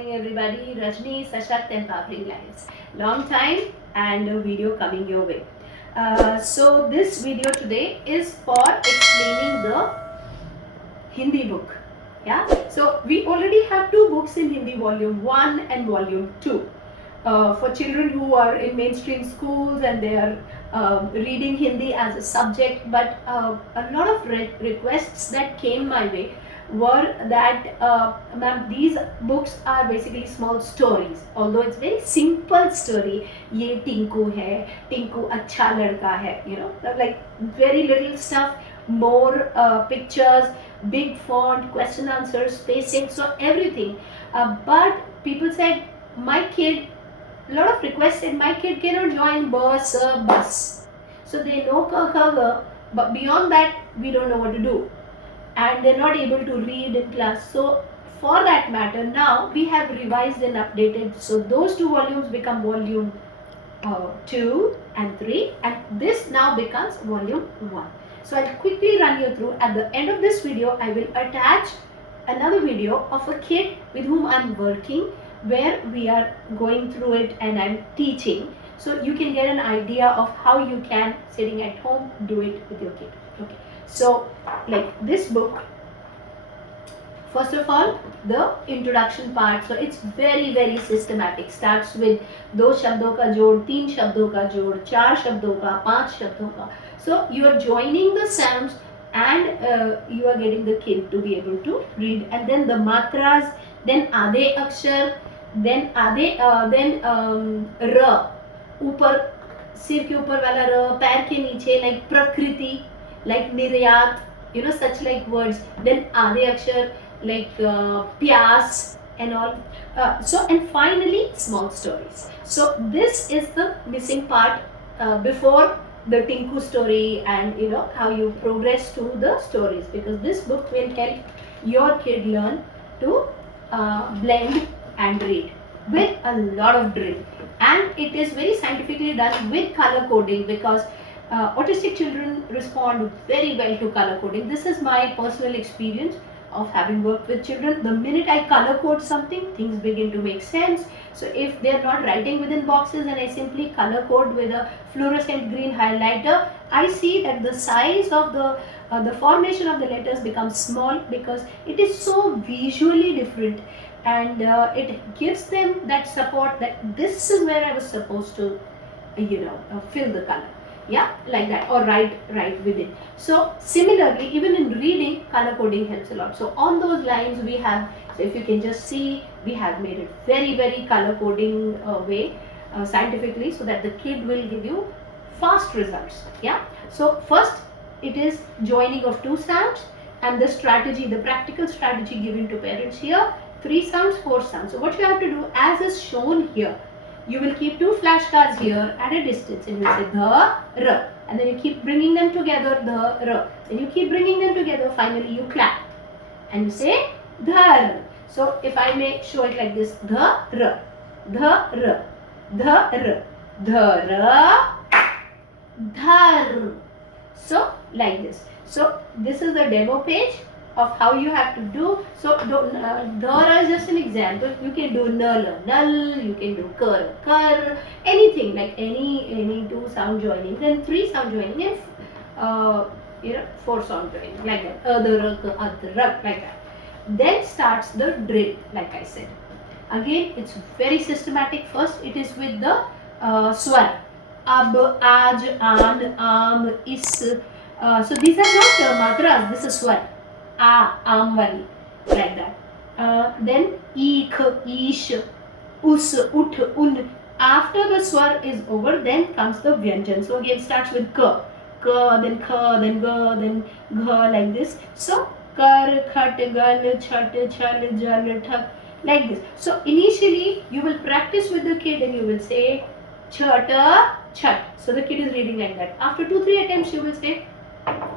morning everybody. Rajni, Sashakt and Papri Lives. Long time and a video coming your way. So this video today is for explaining the Hindi book. Yeah. So we already have two books in Hindi, volume 1 and volume 2. For children who are in mainstream schools and they are reading Hindi as a subject, but a lot of requests that came my way were that ma'am, these books are basically small stories, although it's very simple story. Ye Tinku hai, Tinku अच्छा लड़का है, you know, like very little stuff, more pictures, big font, question answers, spacing, so everything. But people said my kid, a lot of requests said my kid cannot join bus. So they know ka, but beyond that we don't know what to do. And they're not able to read in class. So for that matter, now we have revised and updated. So those two volumes become volume 2 and 3, and this now becomes volume 1. So I'll quickly run you through. At the end of this video, I will attach another video of a kid with whom I'm working, where we are going through it and I'm teaching. So you can get an idea of how you can, sitting at home, do it with your kid. Okay. So like this book, first of all, the introduction part, so it's very systematic. Starts with दो शब्दों का जोड़, तीन शब्दों का जोड़, चार शब्दों का, पांच शब्दों का. So you are joining the sounds and you are getting the kid to be able to read. And then the matras, then आधे अक्षर, then र, ऊपर सिर के ऊपर वाला र, पैर के नीचे, like प्रकृति, like niryat, you know, such like words. Then आधे अक्षर, like प्यास and all. So and finally small stories. So this is the missing part before the Tinku story, and you know how you progress to the stories, because this book will help your kid learn to blend and read with a lot of drill. And it is very scientifically done with color coding, because autistic children respond very well to color coding. This is my personal experience of having worked with children. The minute I color code something, things begin to make sense. So if they are not writing within boxes and I simply color code with a fluorescent green highlighter, I see that the size of the formation of the letters becomes small, because it is so visually different, and it gives them that support that this is where I was supposed to, you know, fill the color. Yeah, like that, or write within. So similarly, even in reading, color coding helps a lot. So on those lines we have, so if you can just see, we have made it very color coding way, scientifically, so that the kid will give you fast results. Yeah. So first it is joining of two sounds, and the strategy, the practical strategy given to parents here: 3 sounds, 4 sounds. So what you have to do, as is shown here, you will keep 2 flashcards here at a distance, and you say the, r, and then you keep bringing them together, the, r, then you keep bringing them together, finally you clap and you say dhar. So if I may show it like this: the, r, the, r, the, r, the, r, dhar. So like this. So this is the demo page of how you have to do. So Dora is just an example. You can do null, you can do kar, anything, like any 2 sound joining, then 3 sound joining, and you know, 4 sound joining, like that, like that. Then starts the drill, like I said. Again, it's very systematic. First it is with the swar, ab, aj, an, am, is. So these are not matras, this is swar. Am wali, like that. Then ik, ish, us, ut, un. After the swar is over, then comes the vyanjan. So again starts with k, then kha, then ga, then gha, like this. So kar, khat, gal, chat, chal, jal, thak, like this. So initially you will practice with the kid and you will say chata, chat. So the kid is reading like that. After 2-3 attempts you will say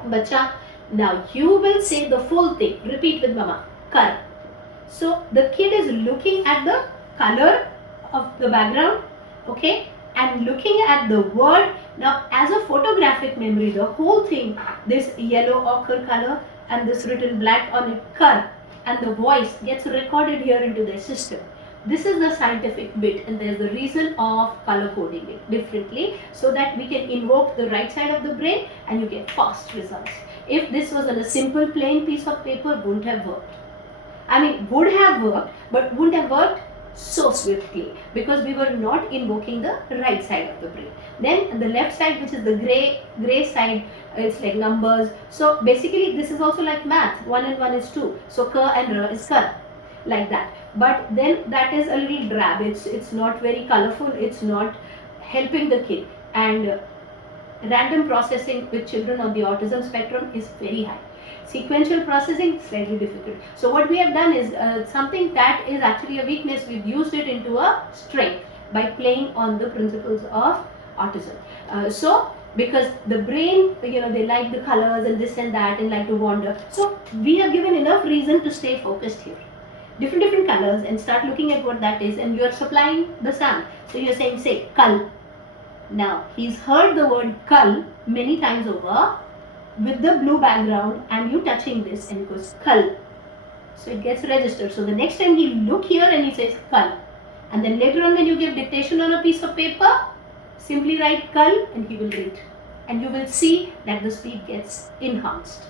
bacha. Now you will say the full thing. Repeat with mama. Kar. So the kid is looking at the color of the background, okay, and looking at the word. Now as a photographic memory, the whole thing, this yellow ochre color and this written black on it, kar, and the voice gets recorded here into the system. This is the scientific bit, and there's the reason of color coding it differently so that we can invoke the right side of the brain and you get fast results. If this was on a simple plain piece of paper, wouldn't have worked. I mean, would have worked, but wouldn't have worked so swiftly because we were not invoking the right side of the brain. Then the left side, which is the gray side, is like numbers. So basically this is also like math. 1 and 1 is 2. So ka and ra is kar, like that. But then that is a little drab. It's not very colorful. It's not helping the kid. And random processing with children on the autism spectrum is very high. Sequential processing, slightly difficult. So what we have done is something that is actually a weakness, we've used it into a strength by playing on the principles of autism. So because the brain, they like the colors and this and that and like to wander. So we have given enough reason to stay focused here. Different colors and start looking at what that is, and you are supplying the sound. So you're saying, say, kal. Now he's heard the word kal many times over with the blue background, and you touching this and it goes kal. So it gets registered. So the next time he look here and he says kal, and then later on when you give dictation on a piece of paper, simply write kal and he will read, and you will see that the speed gets enhanced.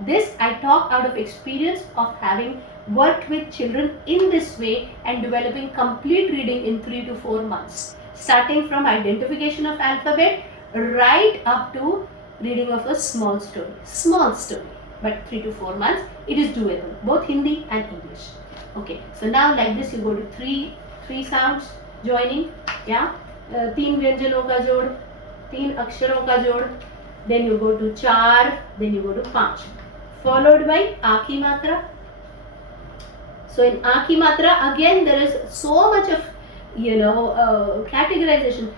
This I talk out of experience of having worked with children in this way and developing complete reading in 3 to 4 months, starting from identification of alphabet right up to reading of a small story, but 3 to 4 months it is doable, both Hindi and English. Okay, so now like this you go to three sounds joining, yeah, 3 व्यंजनों का जोड़, 3 अक्षरों का जोड़, then you go to 4, then you go to 5, followed by आ की मात्रा. So in आ की मात्रा again there is so much of categorization.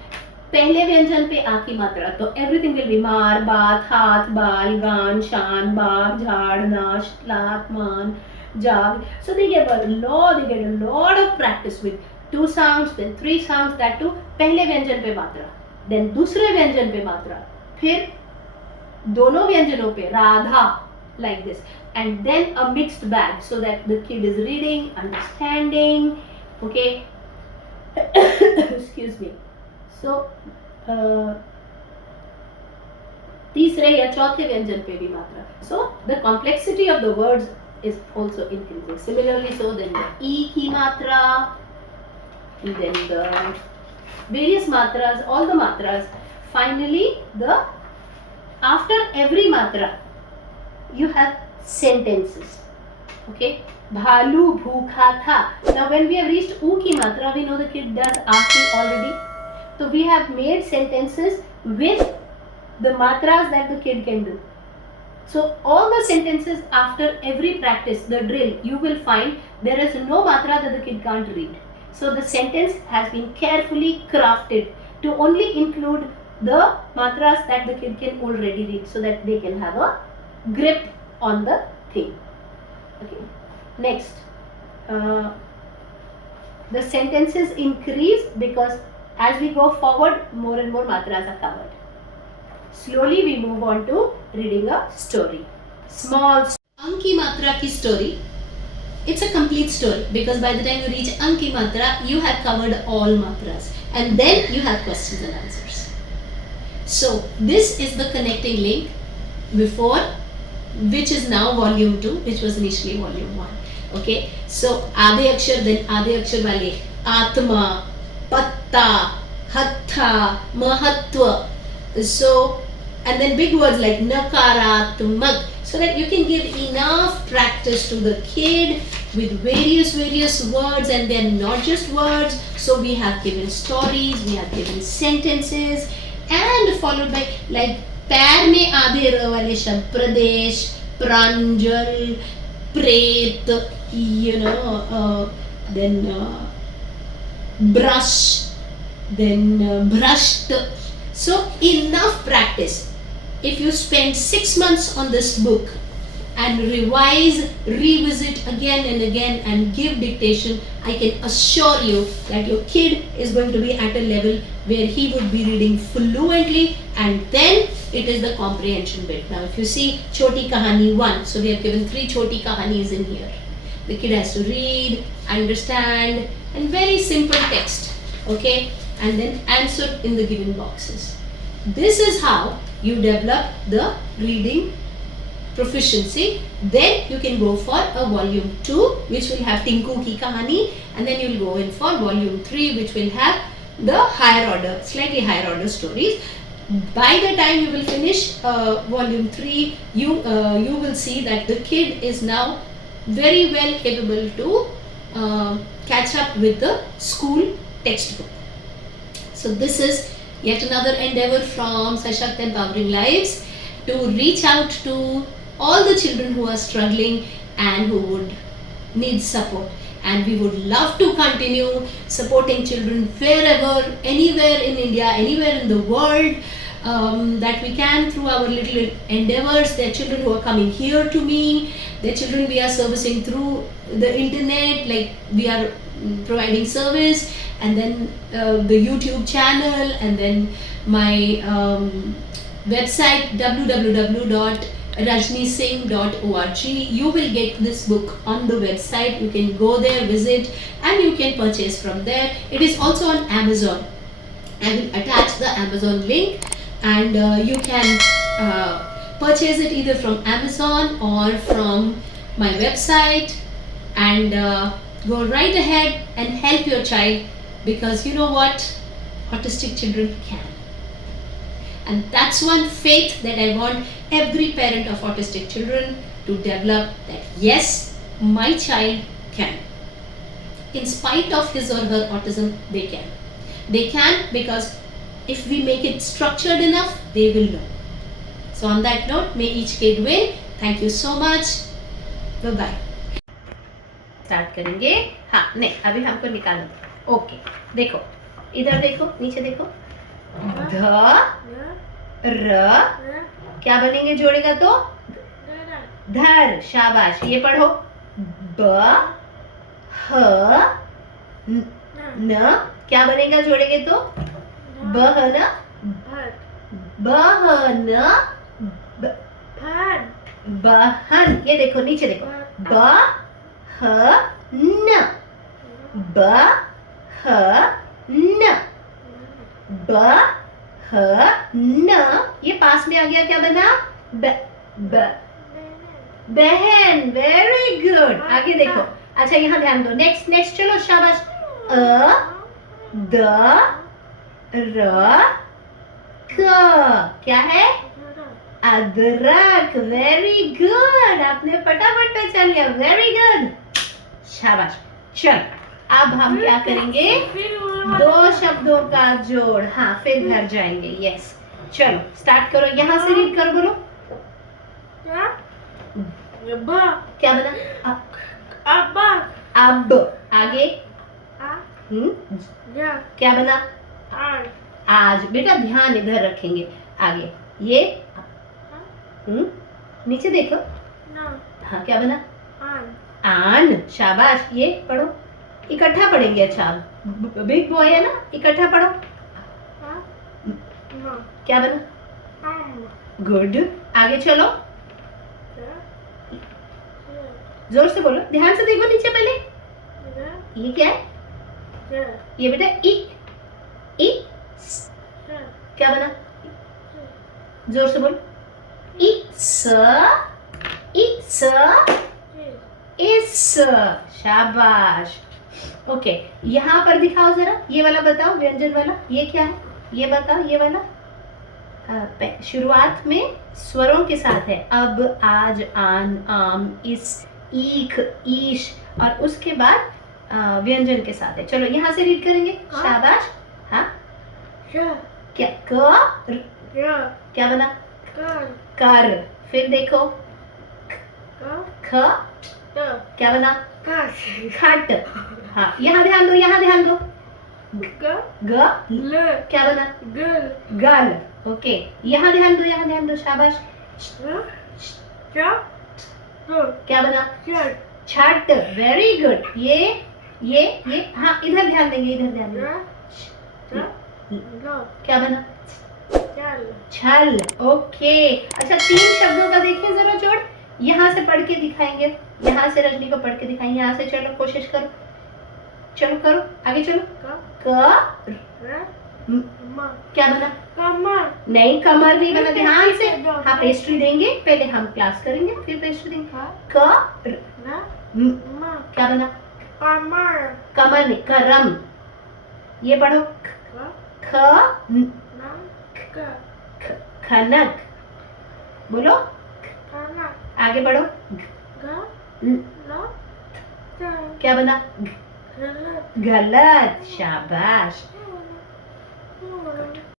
पहले व्यंजन पे आ की मात्रा, तो everything will be मार, बात, हाथ, बाल, गान, शान, बाग, झाड़, नाश, लात, मान, जाग. So they get a lot of practice with 2 sounds, then 3 sounds, that too पहले व्यंजन पे मात्रा, then दूसरे व्यंजन पे मात्रा, फिर दोनों व्यंजनों पे Radha, like this, and then a mixed bag so that the kid is reading, understanding. Okay. Excuse me. So तीसरे या चौथे व्यंजन पे भी मात्रा. So the complexity of the words is also increasing. Similarly, so then the E की मात्रा, and then the various matras, all the matras. Finally, after every matra, you have sentences. Okay. भालू भूखा था. Now when we have reached U की matra, we know the kid does aaki already. So we have made sentences with the matras that the kid can do. So all the sentences after every practice, the drill, you will find there is no matra that the kid can't read. So the sentence has been carefully crafted to only include the matras that the kid can already read so that they can have a grip on the thing. Okay. Next, the sentences increase because as we go forward, more and more matras are covered. Slowly we move on to reading a story. Small Anki Matra ki story. It's a complete story because by the time you reach Anki Matra, you have covered all matras, and then you have questions and answers. So this is the connecting link before, which is now volume 2, which was initially volume 1. Okay, so आधे अक्षर, then आधे अक्षर वाले आत्मा, पत्ता, हत्था, महत्व. So, and then big words like nakaratmak, so that you can give enough practice to the kid with various words, and they're not just words. So we have given stories, we have given sentences, and followed by like पैर में आधे र वाले शब्द प्रदेश, प्रांजल, प्रेत, then brush, then brushed. So enough practice. If you spend 6 months on this book and revise, revisit again and again and give dictation, I can assure you that your kid is going to be at a level where he would be reading fluently, and then it is the comprehension bit. Now if you see Choti Kahani 1, so we have given 3 Choti Kahanis in here. The kid has to read, understand, and very simple text, okay, and then answer in the given boxes. This is how you develop the reading proficiency. Then you can go for a volume 2, which will have Tinku Ki Kahani, and then you will go in for volume 3, which will have the higher order, slightly higher order stories. By the time you will finish volume 3, you will see that the kid is now very well capable to catch up with the school textbook. So this is yet another endeavor from Sashakt Empowering Lives to reach out to all the children who are struggling and who would need support. And we would love to continue supporting children wherever, anywhere in India, anywhere in the world that we can through our little endeavors. There are children who are coming here to me. There are children we are servicing through the internet, like we are providing service, and then the YouTube channel, and then my website www.rajnisingh.org. You will get this book on the website. You can go there, visit, and you can purchase from there. It is also on Amazon. I will attach the Amazon link, and you can purchase it either from Amazon or from my website, and go right ahead and help your child, because you know what, autistic children can. And that's one faith that I want every parent of autistic children to develop, that yes, my child can. In spite of his or her autism, they can. They can, because if we make it structured enough, they will learn. So on that note, may each kid win. Thank you so much. Bye bye. Start करेंगे. हाँ, नहीं, अभी हमको निकालना. Okay, देखो, इधर देखो, नीचे देखो. ध र क्या बनेंगे जोड़ेगा तो? धर. शाबाश. ये पढ़ो. ब ह न क्या बनेगा जोड़ेंगे तो? बहन. बहन. बहन. ये देखो, नीचे देखो. ब ह न. ब ह न. ब ह न. ये पास में आ गया, क्या बना? ब ब बहन. Very good. आगे देखो. अच्छा, यहाँ ध्यान दो. नेक्स्ट नेक्स्ट चलो. शाबाश. अ द र क. क्या है? अदरक. Very good. आपने फटाफट पहचान लिया. Very good. शाबाश. चल, अब हम क्या करेंगे? 2 शब्दों का जोड़. हाँ, फिर घर जाएंगे. यस, चलो स्टार्ट करो. यहाँ से रीड करो. बोलो. क्या बना? अब. अब. आगे. क्या बना? आज. बेटा ध्यान इधर रखेंगे. आगे. ये. नीचे देखो. हाँ, क्या बना? आन. शाबाश. ये पढ़ो. इकट्ठा पढ़ेंगे. अच्छा, बिग बॉय है ना, इकट्ठा पढ़ो. क्या बना? गुड. आगे चलो. जोर से बोलो. ध्यान से देखो नीचे पहले. ये क्या है? ये बेटा ई. ई. क्या बना? जोर से बोलो. इस. इस. इस. शाबाश. ओके, यहाँ पर दिखाओ जरा. ये वाला बताओ, व्यंजन वाला. ये क्या है? ये बताओ. ये वाला शुरुआत में स्वरों के साथ है. अब, आज, आन, आम, इस, ईख, ईश, और उसके बाद व्यंजन के साथ है. चलो यहाँ से रीड करेंगे. शाबाश. हाँ, क्या? क. क्या बना? कर. फिर देखो. ख. क्या बना? खट. हाँ, यहाँ ध्यान दो. यहाँ ध्यान दो. ग. क्या बना? गल. ओके, यहाँ ध्यान दो. यहाँ ध्यान दो. शाबाश. क्या बना? छठ. Very good. ये. हाँ, इधर ध्यान देंगे. इधर ध्यान देंगे. क्या बना? छल. ओके. अच्छा, 3 शब्दों का देखिए जरा जोड़. यहाँ से पढ़ के दिखाएंगे. यहाँ से रजनी को पढ़ के दिखाएंगे. यहाँ से चलो कोशिश करो. चलो करो, आगे चलो। क क्या बना? कमर। नहीं, कमर नहीं बना, ध्यान से। हाँ, पेस्ट्री देंगे, पहले हम क्लास करेंगे फिर पेस्ट्री देंगे। क्या बना? कमर। कमर नहीं, करम। ये पढ़ो। खनक। बोलो, आगे बढ़ो। क्या बना? गलत, शाबाश।